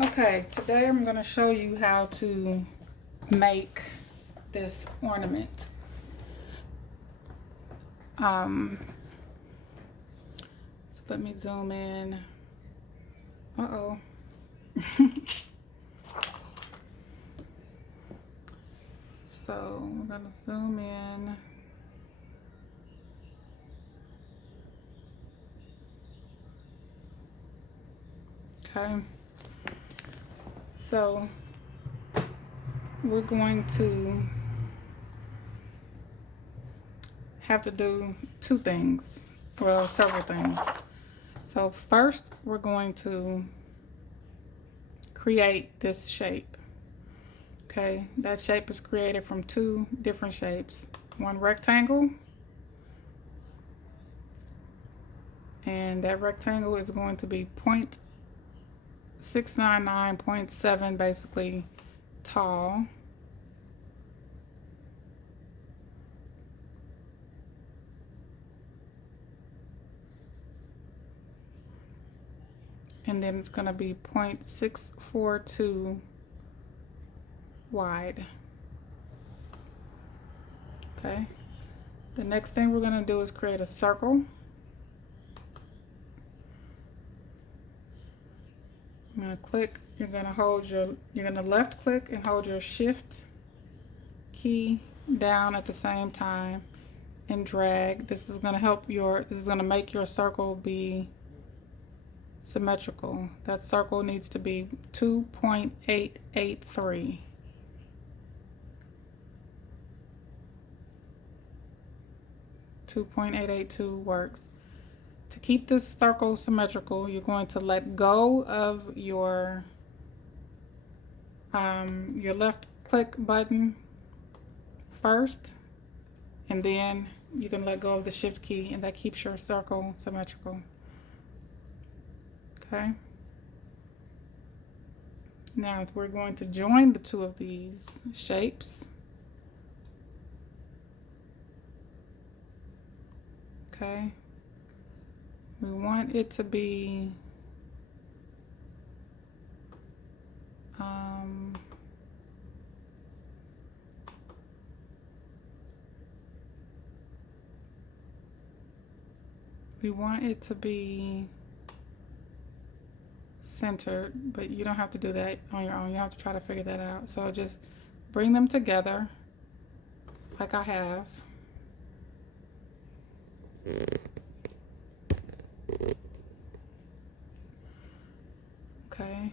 Okay, today I'm going to show you how to make this ornament. So let me zoom in. Uh-oh. So we're going to zoom in. Okay. So we're going to have to do two things, well, several things. So first, we're going to create this shape. Okay, that shape is created from two different shapes. One rectangle, and that rectangle is going to be 0.699.7 basically tall. And then it's going to be 0.642 wide. Okay. The next thing we're going to do is create a circle. I'm going to click, you're going to left click and hold your shift key down at the same time and drag. This is going to make your circle be symmetrical. That circle needs to be 2.883. .882 works. To keep this circle symmetrical, you're going to let go of your left click button first, and then you can let go of the shift key, and that keeps your circle symmetrical. Okay. Now we're going to join the two of these shapes. Okay. We want it to be centered, but you don't have to do that on your own. You have to try to figure that out. So just bring them together like I have. Okay.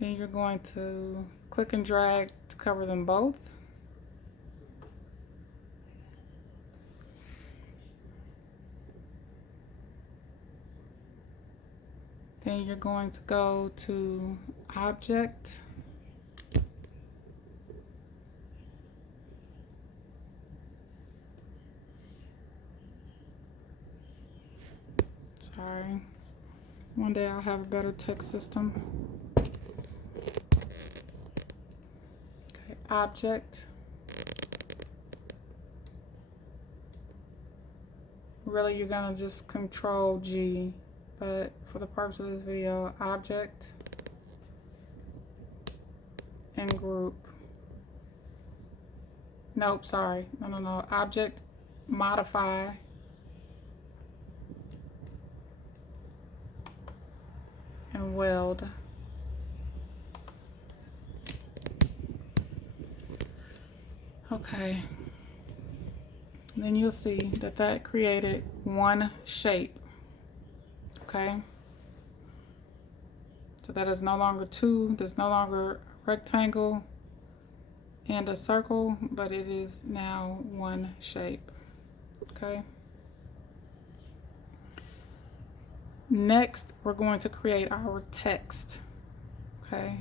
Then you're going to click and drag to cover them both. Then you're going to go to Object, sorry, one day I'll have a better text system. Okay, Object. Really, you're gonna just Control G, but for the purpose of this video, Object and Group. Nope, sorry, no. Object, Modify, and Weld. Okay. Then you'll see that created one shape. Okay. So that is no longer two. There's no longer a rectangle and a circle, but it is now one shape. Okay. Next, we're going to create our text. Okay.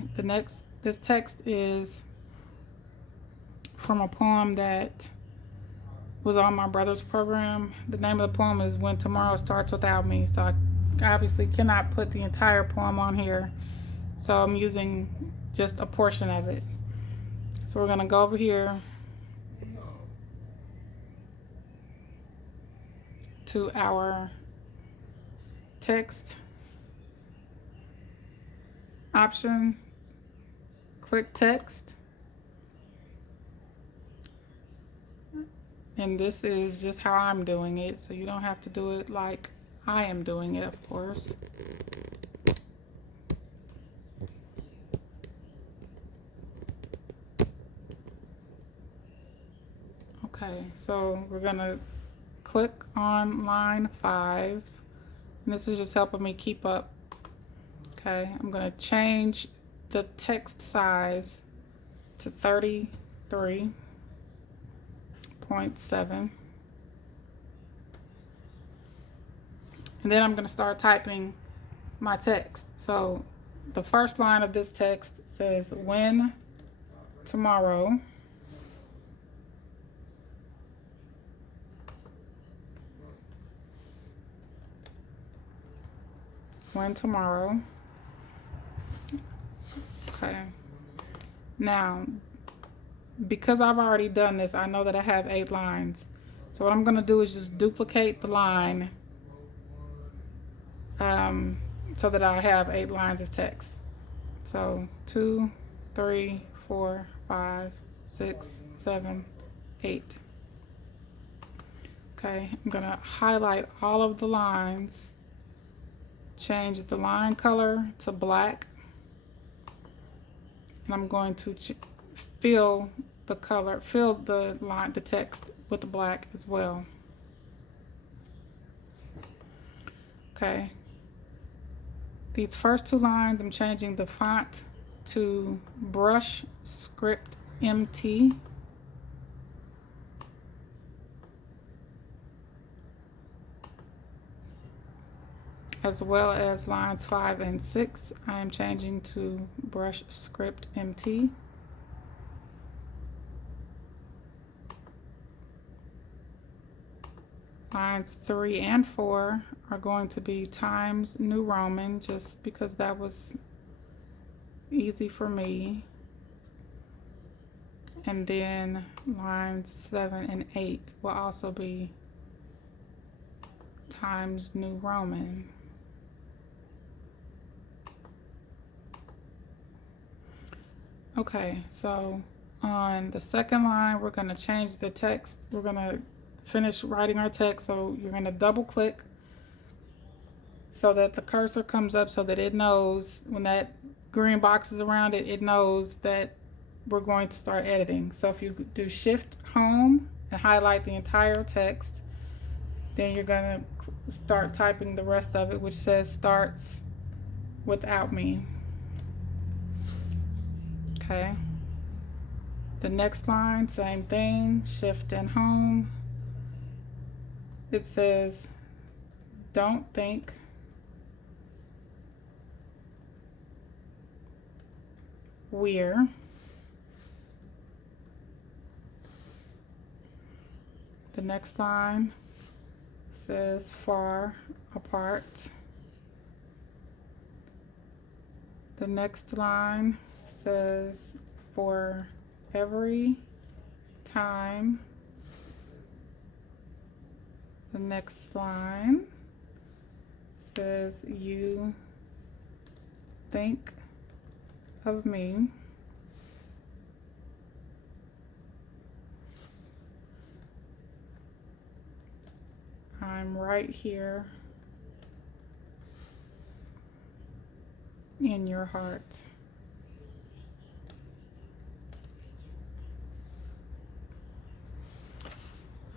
This text is from a poem that was on my brother's program. The name of the poem is When Tomorrow Starts Without Me. So I obviously cannot put the entire poem on here. So I'm using just a portion of it. So we're gonna go over here to our text option, click text. And this is just how I'm doing it, so you don't have to do it like I am doing it, of course. Okay, so we're gonna click on line 5, and this is just helping me keep up. Okay, I'm gonna change the text size to 33.7. And then I'm gonna start typing my text. So the first line of this text says, when tomorrow Okay, now because I've already done this, I know that I have 8 lines. So what I'm gonna do is just duplicate the line so that I have 8 lines of text. So 2, 3, 4, 5, 6, 7, 8. Okay, I'm gonna highlight all of the lines, change the line color to black, and I'm going to fill the line, the text with the black as well. Okay. These first 2 lines, I'm changing the font to Brush Script MT. As well as lines 5 and 6, I am changing to Brush Script MT. Lines 3 and 4 are going to be Times New Roman, just because that was easy for me. And then lines 7 and 8 will also be Times New Roman. Okay, so on the second line, we're going to change the text. We're going to finish writing our text, so you're going to double click so that the cursor comes up, so that it knows when that green box is around it, it knows that we're going to start editing. So if you do Shift Home and highlight the entire text, then you're going to start typing the rest of it, which says starts without me. Okay. The next line, same thing, Shift and Home. It says, don't think we're. The next line says far apart. The next line says for every time. The next line says you think of me. I'm right here in your heart.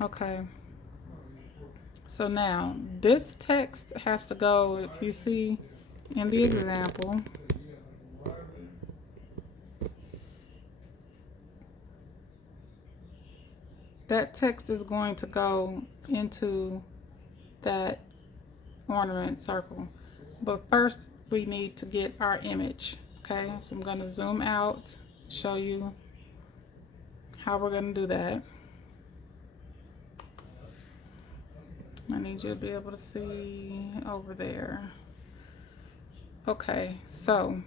Okay. So now this text has to go, if you see in the example, that text is going to go into that ornament circle. But first we need to get our image. Okay, so I'm going to zoom out, show you how we're going to do that. I need you to be able to see over there. Okay, so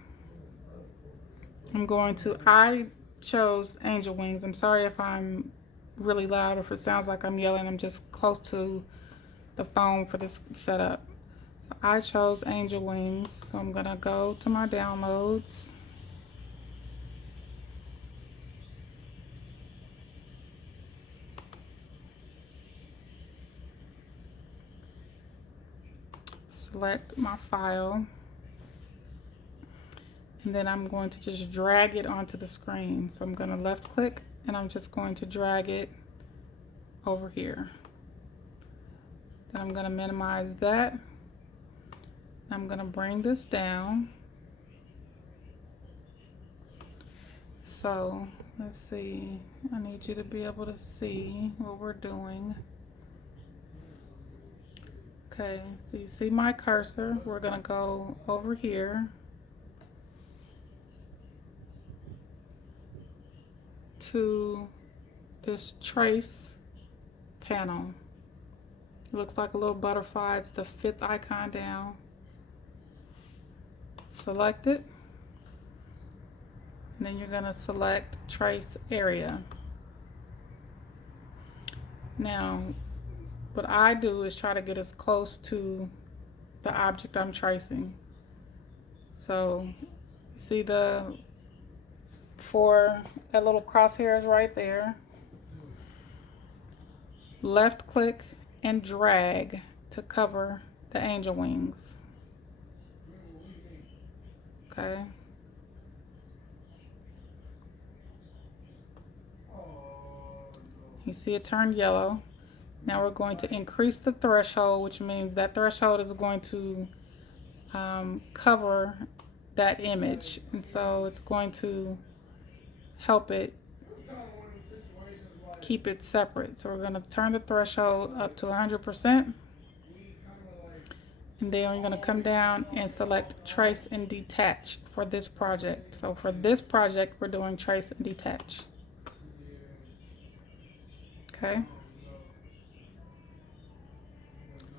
I chose angel wings. I'm sorry if I'm really loud or if it sounds like I'm yelling. I'm just close to the phone for this setup. So I chose angel wings, so I'm gonna go to my downloads. Select my file, and then I'm going to just drag it onto the screen. So I'm gonna left click and I'm just going to drag it over here. Then I'm gonna minimize that. I'm gonna bring this down. So let's see, I need you to be able to see what we're doing. Okay, so you see my cursor. We're gonna go over here to this trace panel. It looks like a little butterfly. It's the 5th icon down. Select it. And then you're gonna select trace area. Now, what I do is try to get as close to the object I'm tracing. So you see that little crosshairs right there. Left click and drag to cover the angel wings. Okay. You see it turned yellow. Now we're going to increase the threshold, which means that threshold is going to cover that image. And so it's going to help it keep it separate. So we're going to turn the threshold up to 100%. And then we're going to come down and select trace and detach for this project. So for this project, we're doing trace and detach. Okay.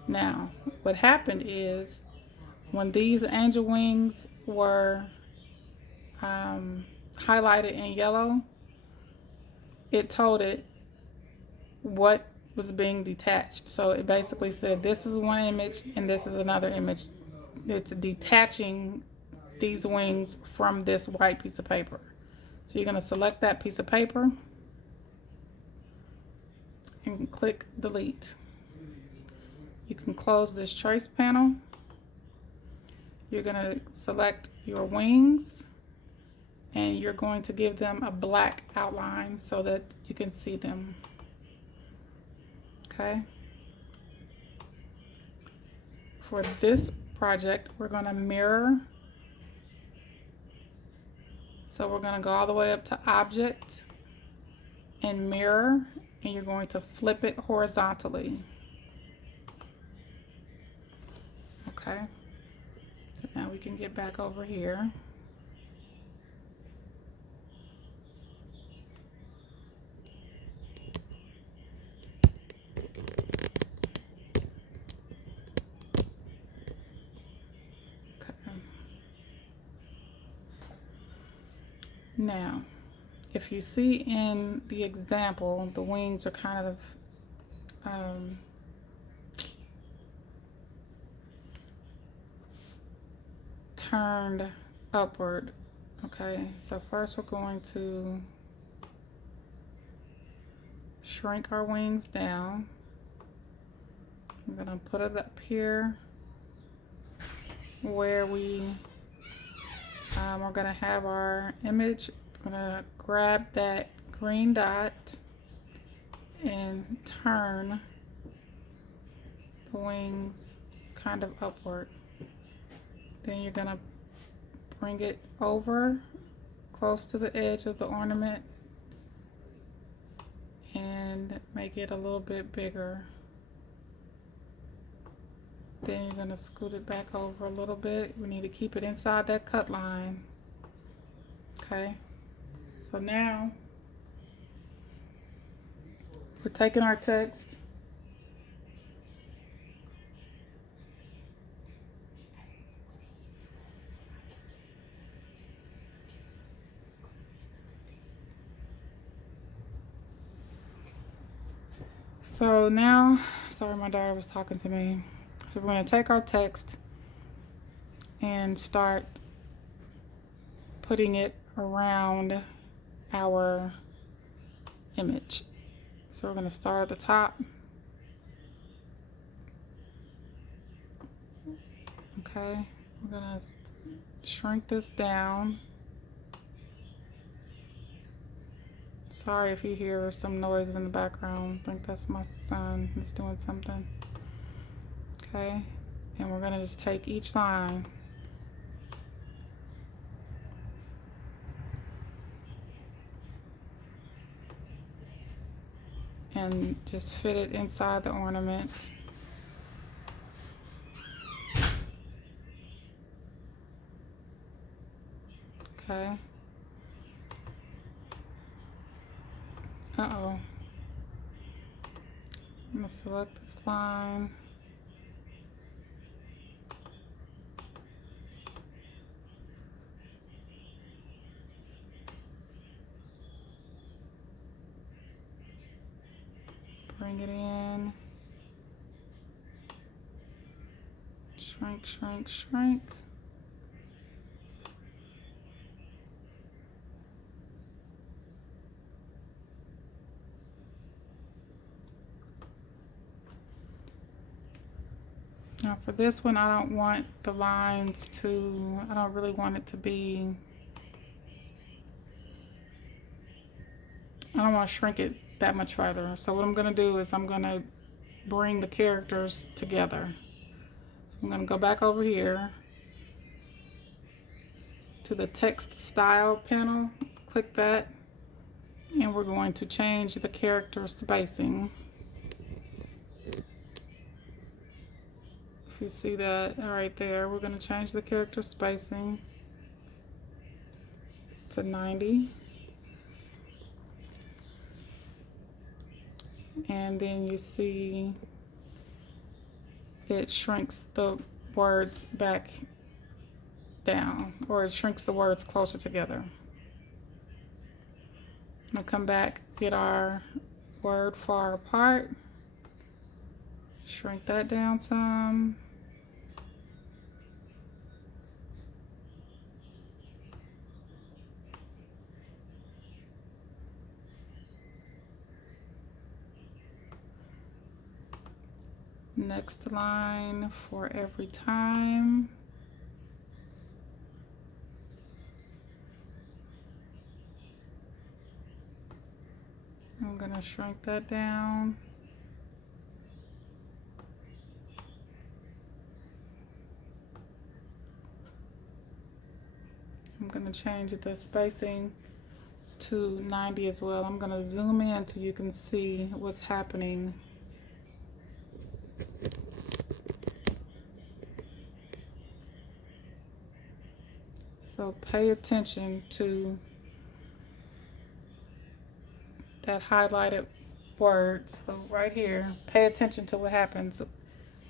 Now, what happened is when these angel wings were highlighted in yellow, it told it what was being detached. So it basically said this is one image and this is another image. It's detaching these wings from this white piece of paper. So you're going to select that piece of paper and click delete. You can close this trace panel. You're going to select your wings and you're going to give them a black outline so that you can see them. Okay. For this project, we're going to mirror. So we're going to go all the way up to object and mirror, and you're going to flip it horizontally. Okay. So now we can get back over here. Now, if you see in the example, the wings are kind of turned upward. Okay, so first we're going to shrink our wings down. I'm going to put it up here where we are going to have our image. I'm going to grab that green dot and turn the wings kind of upward. Then you're going to bring it over close to the edge of the ornament and make it a little bit bigger. Then you're going to scoot it back over a little bit. We need to keep it inside that cut line. Okay, so now we're taking our text so now, sorry, my daughter was talking to me. So we're going to take our text and start putting it around our image. So we're going to start at the top. Okay, we're going to shrink this down. Sorry if you hear some noise in the background. I think that's my son. He's doing something. Okay, and we're going to just take each line and just fit it inside the ornament. Okay. Uh-oh. I'm going to select this line. Bring it in. Shrink, shrink, shrink. Now for this one, I don't want the lines to, I don't really want it to be, I don't want to shrink it that much further. So what I'm going to do is I'm going to bring the characters together. So I'm going to go back over here to the text style panel, click that, and we're going to change the character spacing. If you see that right there, we're going to change the character spacing to 90. And then you see it shrinks the words back down, or it shrinks the words closer together. We'll come back, get our word far apart, shrink that down some. Next line for every time. I'm going to shrink that down. I'm going to change the spacing to 90 as well. I'm going to zoom in so you can see what's happening. So pay attention to that highlighted word. So right here, pay attention to what happens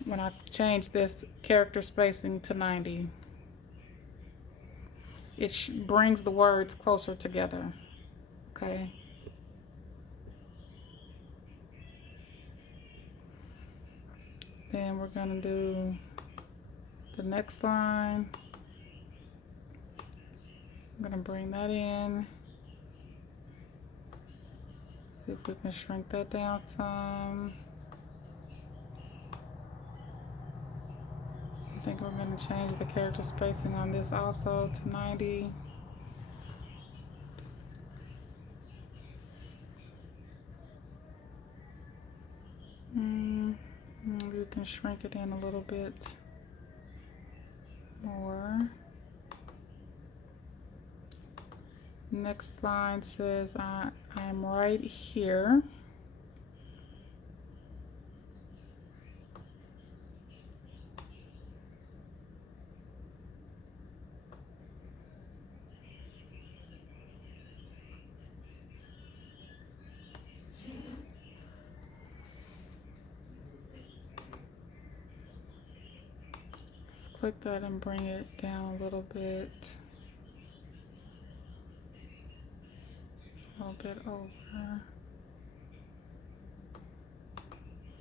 when I change this character spacing to 90. It brings the words closer together. Okay. Then we're going to do the next line. I'm going to bring that in. See if we can shrink that down some. I think we're going to change the character spacing on this also to 90. Maybe we can shrink it in a little bit more. Next line says I'm right here. Let's click that and bring it down a little bit. A little bit over.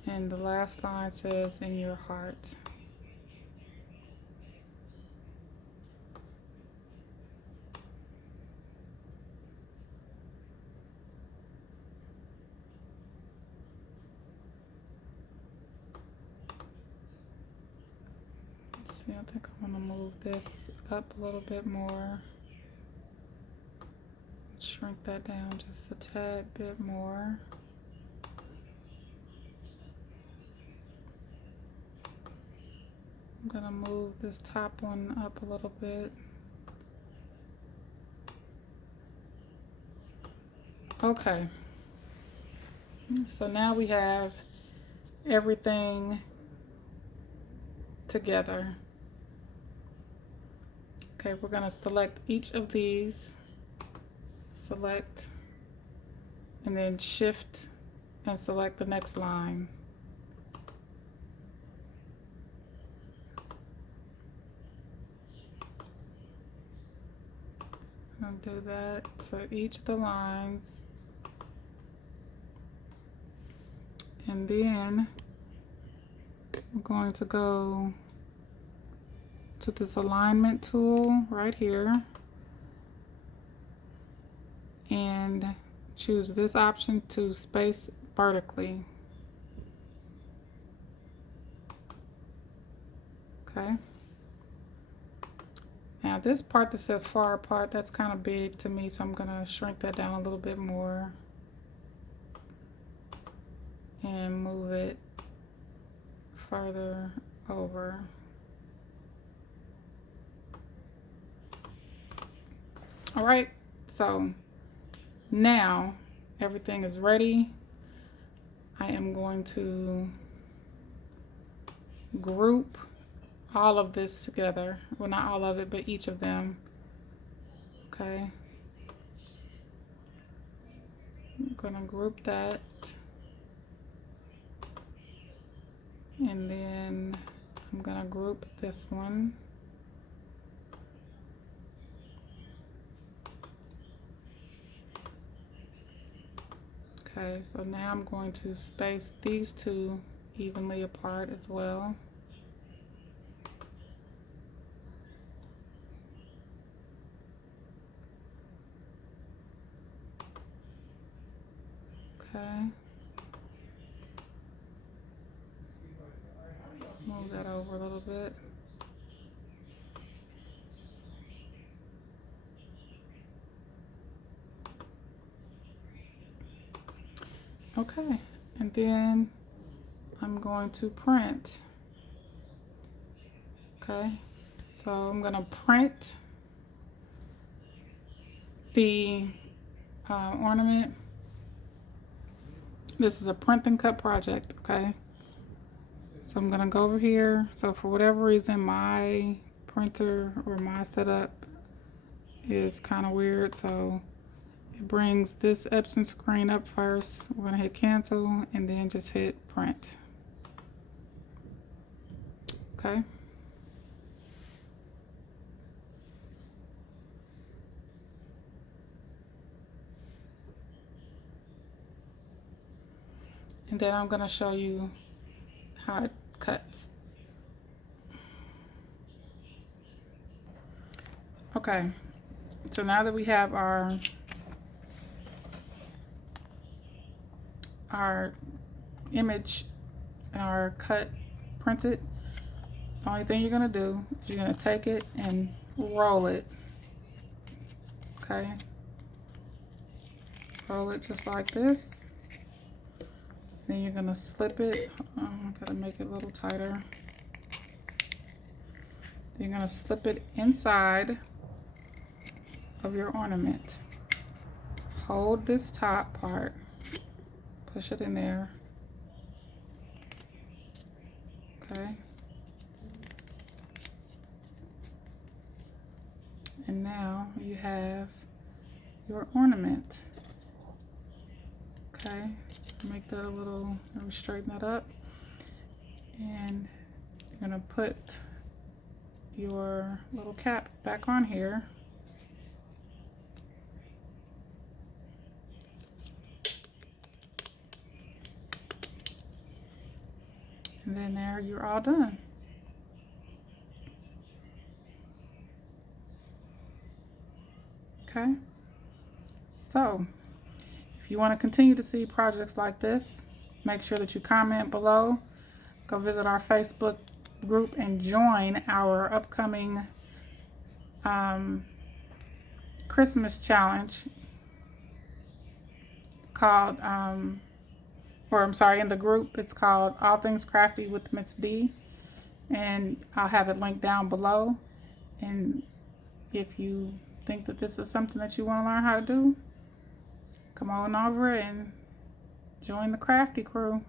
And the last line says in your heart. Let's see, I think I'm gonna move this up a little bit more. Shrink that down just a tad bit more. I'm gonna move this top one up a little bit. Okay, so now we have everything together. Okay, we're gonna select each of these, select, and then shift and select the next line. I'll do that, so each of the lines. And then I'm going to go to this alignment tool right here and choose this option to space vertically. Okay. Now this part that says far apart, that's kind of big to me, so I'm gonna shrink that down a little bit more and move it further over. All right, so now everything is ready. I am going to group all of this together. Well, not all of it, but each of them. Okay. I'm gonna group that. And then I'm gonna group this one. Okay, so now I'm going to space these two evenly apart as well. Okay. Move that over a little bit. Okay, and then I'm going to print. Okay, so I'm going to print the ornament. This is a print and cut project, okay? So I'm gonna go over here. So for whatever reason, my printer or my setup is kind of weird. So it brings this Epson screen up first. We're gonna hit cancel and then just hit print. Okay. And then I'm gonna show you how it cuts. Okay, so now that we have our image and our cut printed, the only thing you're gonna do is you're gonna take it and roll it. Okay, roll it just like this. Then you're gonna slip it. Gotta make it a little tighter. You're gonna slip it inside of your ornament. Hold this top part, push it in there. Okay. And now you have your ornament. Okay. Make that a little, let me straighten that up. And you're gonna put your little cap back on here. And then there, you're all done. Okay, so if you want to continue to see projects like this, make sure that you comment below. Go visit our Facebook group and join our upcoming Christmas challenge called, in the group, it's called All Things Crafty with Miss D. And I'll have it linked down below. And if you think that this is something that you want to learn how to do, come on over and join the crafty crew.